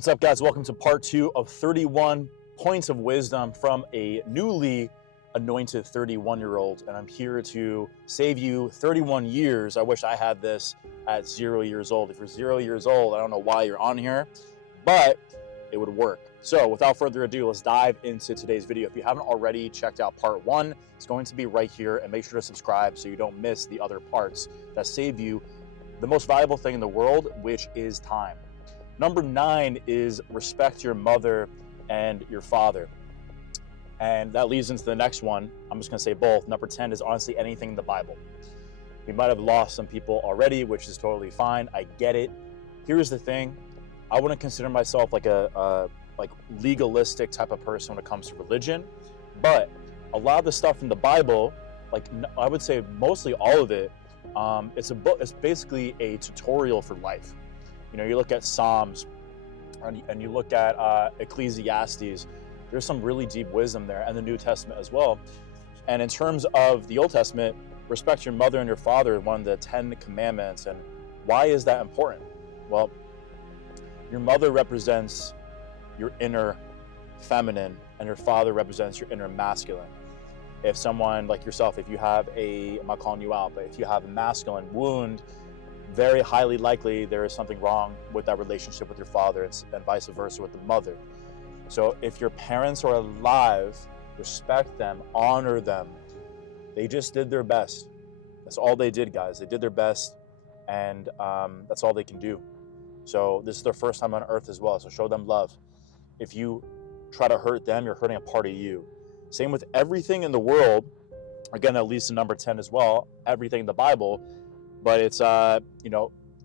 What's up, guys? Welcome to part 2 of 31 points of wisdom from a newly anointed 31-year-old, and I'm here to save you 31 years. I wish I had this at 0 years old. If you're 0 years old, I don't know why you're on here, but it would work. So without further ado, let's dive into today's video. If you haven't already checked out part 1, it's going to be right here, and make sure to subscribe so you don't miss the other parts that save you the most valuable thing in the world, which is time. Number 9 is respect your mother and your father. And that leads into the next one. I'm just gonna say both. Number 10 is honestly anything in the Bible. We might have lost some people already, which is totally fine. I get it. Here's the thing. I wouldn't consider myself like a legalistic type of person when it comes to religion, but a lot of the stuff in the Bible, like I would say mostly all of it, it's a book. It's basically a tutorial for life. You know, you look at Psalms and you look at Ecclesiastes, there's some really deep wisdom there, and the New Testament as well. And in terms of the Old Testament, respect your mother and your father is one of the 10 commandments. And why is that important? Well, your mother represents your inner feminine and your father represents your inner masculine. If someone like yourself, if you have I'm not calling you out, but if you have a masculine wound, very highly likely there is something wrong with that relationship with your father, and vice versa with the mother. So if your parents are alive, respect them, honor them. They just did their best. That's all they did, guys. They did their best, and that's all they can do. So this is their first time on earth as well, so show them love. If you try to hurt them, you're hurting a part of you. Same with everything in the world. Again, that leads to number 10 as well, everything in the Bible. But it's,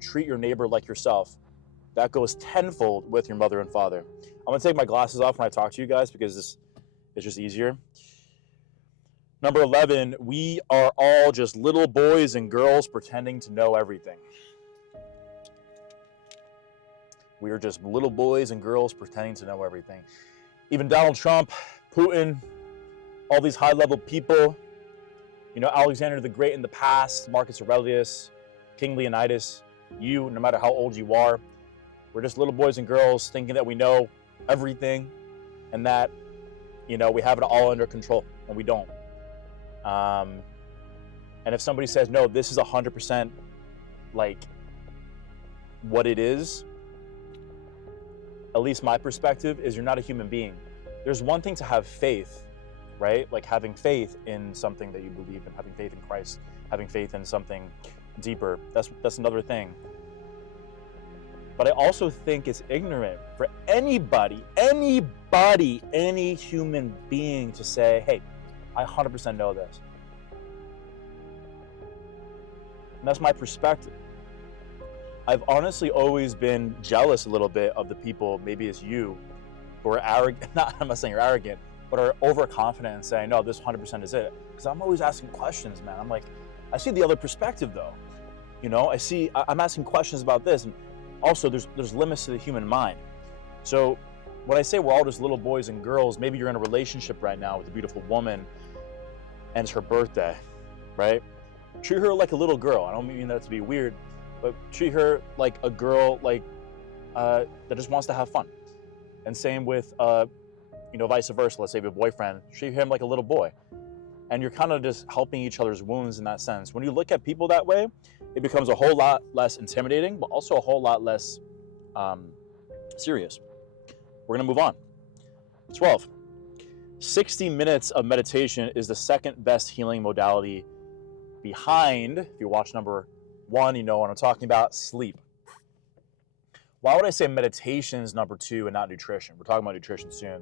treat your neighbor like yourself. That goes tenfold with your mother and father. I'm going to take my glasses off when I talk to you guys because this is just easier. Number 11, we are all just little boys and girls pretending to know everything. We are just little boys and girls pretending to know everything. Even Donald Trump, Putin, all these high-level people, Alexander the Great in the past, Marcus Aurelius, King Leonidas, you, no matter how old you are, we're just little boys and girls thinking that we know everything and that, we have it all under control, and we don't. And if somebody says, no, this is 100% like what it is, at least my perspective is you're not a human being. There's one thing to have faith, right? Like having faith in something that you believe in, having faith in Christ, having faith in something deeper. That's another thing. But I also think it's ignorant for anybody, any human being to say, hey, I 100% know this. And that's my perspective. I've honestly always been jealous a little bit of the people, maybe it's you, who are arrogant. I'm not saying you're arrogant, but are overconfident and saying, no, this 100% is it. Because I'm always asking questions, man. I'm like, I see the other perspective though. I'm asking questions about this. And also there's limits to the human mind. So when I say we're all just little boys and girls, maybe you're in a relationship right now with a beautiful woman and it's her birthday, right? Treat her like a little girl. I don't mean that to be weird, but treat her like a girl that just wants to have fun. And same with, vice versa. Let's say you have a boyfriend, treat him like a little boy. And you're kind of just helping each other's wounds in that sense. When you look at people that way, it becomes a whole lot less intimidating, but also a whole lot less serious. We're gonna move on. 12, 60 minutes of meditation is the second best healing modality behind, if you watch number 1, you know what I'm talking about, sleep. Why would I say meditation is number 2 and not nutrition? We're talking about nutrition soon.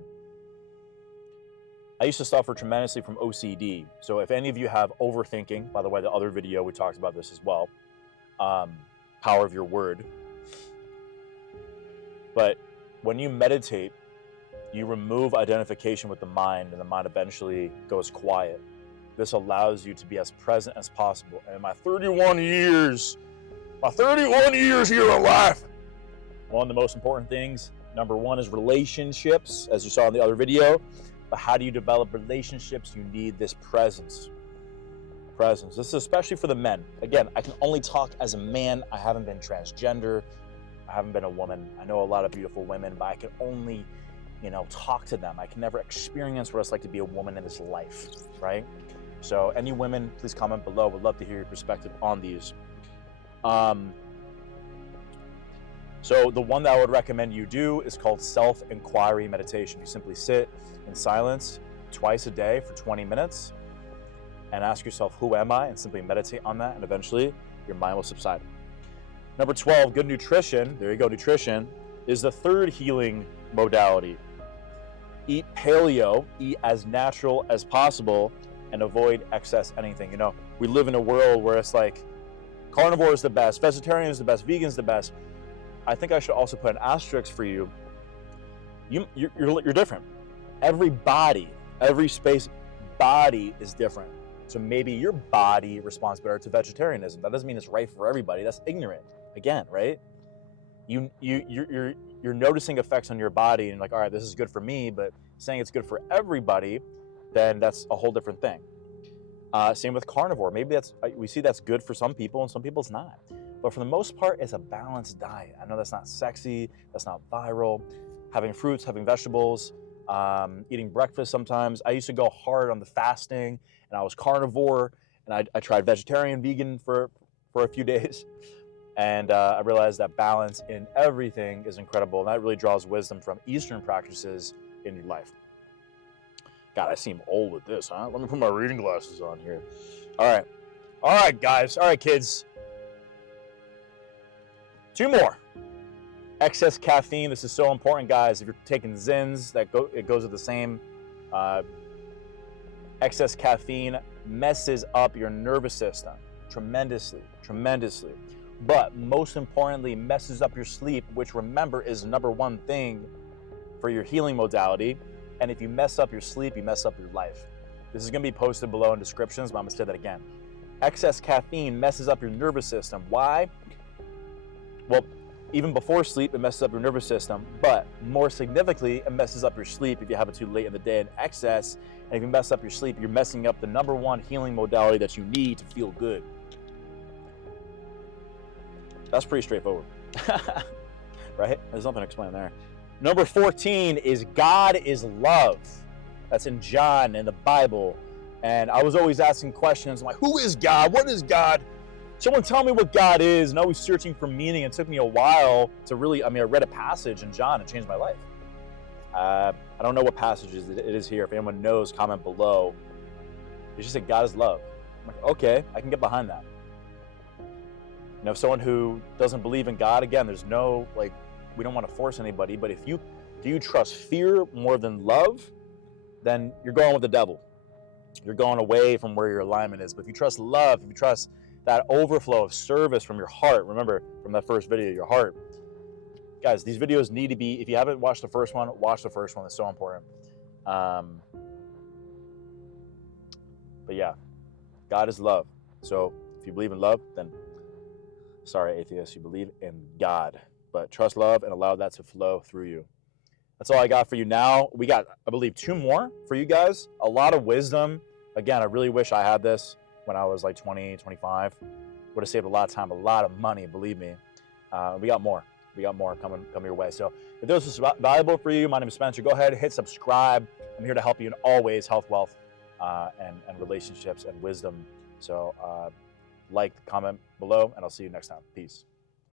I used to suffer tremendously from OCD. So if any of you have overthinking, by the way, the other video we talked about this as well, power of your word. But when you meditate, you remove identification with the mind, and the mind eventually goes quiet. This allows you to be as present as possible. And in my 31 years here in life, one of the most important things, number 1 is relationships, as you saw in the other video. But how do you develop relationships? You need this presence. This is especially for the men. Again, I can only talk as a man. I haven't been transgender. I haven't been a woman. I know a lot of beautiful women, but I can only, talk to them. I can never experience what it's like to be a woman in this life, right? So any women, please comment below. Would love to hear your perspective on these. So the one that I would recommend you do is called self-inquiry meditation. You simply sit in silence twice a day for 20 minutes and ask yourself, who am I? And simply meditate on that, and eventually your mind will subside. Number 12, good nutrition. There you go, nutrition is the third healing modality. Eat paleo, eat as natural as possible, and avoid excess anything. We live in a world where it's like carnivore is the best, vegetarian is the best, vegan is the best. I think I should also put an asterisk for you. You're different. Every body, every space body is different. So maybe your body responds better to vegetarianism. That doesn't mean it's right for everybody. That's ignorant. Again, right? You're noticing effects on your body, and you're like, all right, this is good for me, but saying it's good for everybody, then that's a whole different thing. Same with carnivore. Maybe we see that's good for some people, and some people it's not. But for the most part, it's a balanced diet. I know that's not sexy, that's not viral. Having fruits, having vegetables, eating breakfast sometimes. I used to go hard on the fasting, and I was carnivore, and I tried vegetarian, vegan for a few days. And I realized that balance in everything is incredible. And that really draws wisdom from Eastern practices in your life. God, I seem old with this, huh? Let me put my reading glasses on here. All right, guys. All right, kids. 2 more. Excess caffeine. This is so important, guys. If you're taking Zins, it goes with the same. Excess caffeine messes up your nervous system tremendously. But most importantly, messes up your sleep, which, remember, is number one thing for your healing modality. And if you mess up your sleep, you mess up your life. This is going to be posted below in descriptions, but I'm going to say that again. Excess caffeine messes up your nervous system. Why? Well, even before sleep, it messes up your nervous system, but more significantly, it messes up your sleep if you have it too late in the day in excess. And if you mess up your sleep, you're messing up the number one healing modality that you need to feel good. That's pretty straightforward, right? There's nothing to explain there. Number 14 is God is love. That's in John in the Bible. And I was always asking questions like, who is God? What is God? Someone tell me what God is. And I was searching for meaning. It took me a while to really, I read a passage in John and changed my life. I don't know what passage it is here. If anyone knows, comment below. It's just that God is love. I'm like, okay, I can get behind that. Someone who doesn't believe in God, again, there's no, we don't want to force anybody, but if you trust fear more than love, then you're going with the devil. You're going away from where your alignment is. But if you trust love, if you trust that overflow of service from your heart, remember from that first video, your heart. Guys, these videos need to be, if you haven't watched the first one, watch the first one. It's so important. But yeah, God is love. So if you believe in love, then sorry, atheists, you believe in God. But trust love and allow that to flow through you. That's all I got for you now. We got, I believe, 2 more for you guys. A lot of wisdom. Again, I really wish I had this when I was like 20, 25. Would have saved a lot of time, a lot of money, believe me. We got more. Coming your way. So if this was valuable for you, my name is Spencer. Go ahead, hit subscribe. I'm here to help you in all ways, health, wealth, and relationships and wisdom. So like, comment below, and I'll see you next time. Peace.